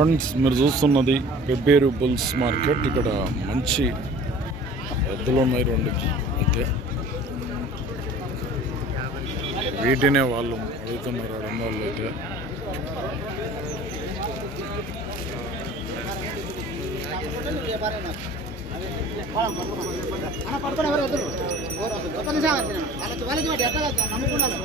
Friends మీరు చూస్తున్నది Pebbair bulls market. ఇక్కడ మంచి ఎద్దులు ఉన్నాయి రెండు. అయితే వీటినే వాళ్ళు అడుగుతున్నారు అడగ వాళ్ళు అయితే వాళ్ళకి వాళ్ళకి నమ్ముకున్నారు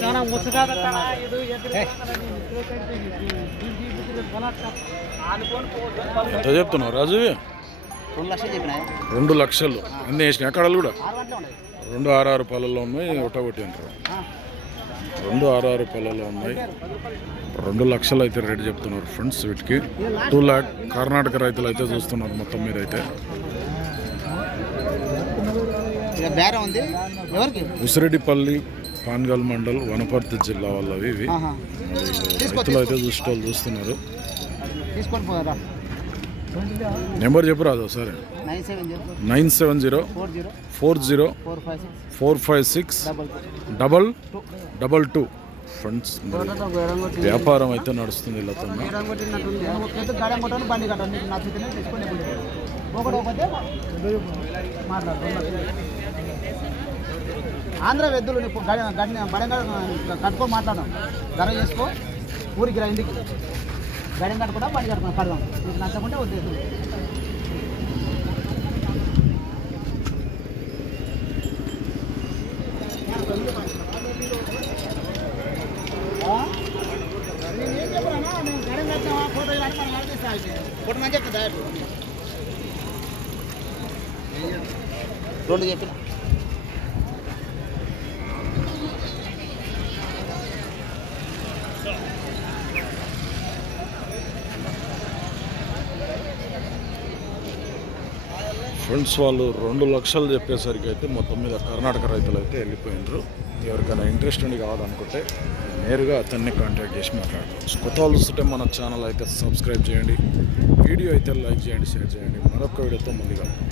చాలా ముసగాద ఇది ఎంత చెప్తున్నావు రాజు రెండు లక్షలు అన్నీ వేసినాయి? అక్కడలు కూడా? రెండు ఆరు ఆరు పళ్ళల్లో ఉన్నాయి ఒకటి అంటారు. రెండు ఆరు ఆరు పళ్ళలో ఉన్నాయి. రెండు లక్షలు అయితే రేట్ చెప్తున్నారు ఫ్రెండ్స్ వీటికి. టూ ల్యాక్ కర్ణాటక రైతులు అయితే చూస్తున్నారు మొత్తం మీద అయితే ఉసిరెడ్డిపల్లి పాన్గల్ మండల్ వనపర్తి జిల్లా వాళ్ళవి ఇవి. రైతులు అయితే చూసేటోళ్ళు చూస్తున్నారు. తీసుకొని నెంబర్ చెప్పు రాదు సరే nine seven zero four zero four five six double double two. Friends వ్యాపారం అయితే నడుస్తుంది మాట్లాడు ఆంధ్ర వెద్దులు కట్టుకో మాట్లాడడం ధర చేసుకో. ఊరికి రా ఇంటికి. గడిని కట్టుకుంటా బండి కట్టుకున్నా పడదాం నీకు నచ్చకుంటే వద్దు నేనేం చెప్పానా? ఫ్రెండ్స్ వాళ్ళు రెండు లక్షలు చెప్పేసరికి అయితే మొత్తం మీద కర్ణాటక రైతులు అయితే వెళ్ళిపోయినారు. ఎవరికైనా ఇంట్రెస్ట్ ఉండి కావాలనుకుంటే నేరుగా అతన్ని కాంటాక్ట్ చేసి మాట్లాడుకోవచ్చు కొత్త వాళ్ళు చూస్తుంటే మన ఛానల్ అయితే సబ్స్క్రైబ్ చేయండి. వీడియో అయితే లైక్ చేయండి షేర్ చేయండి. మరొక వీడియోతో మళ్ళీ కలుద్దాం.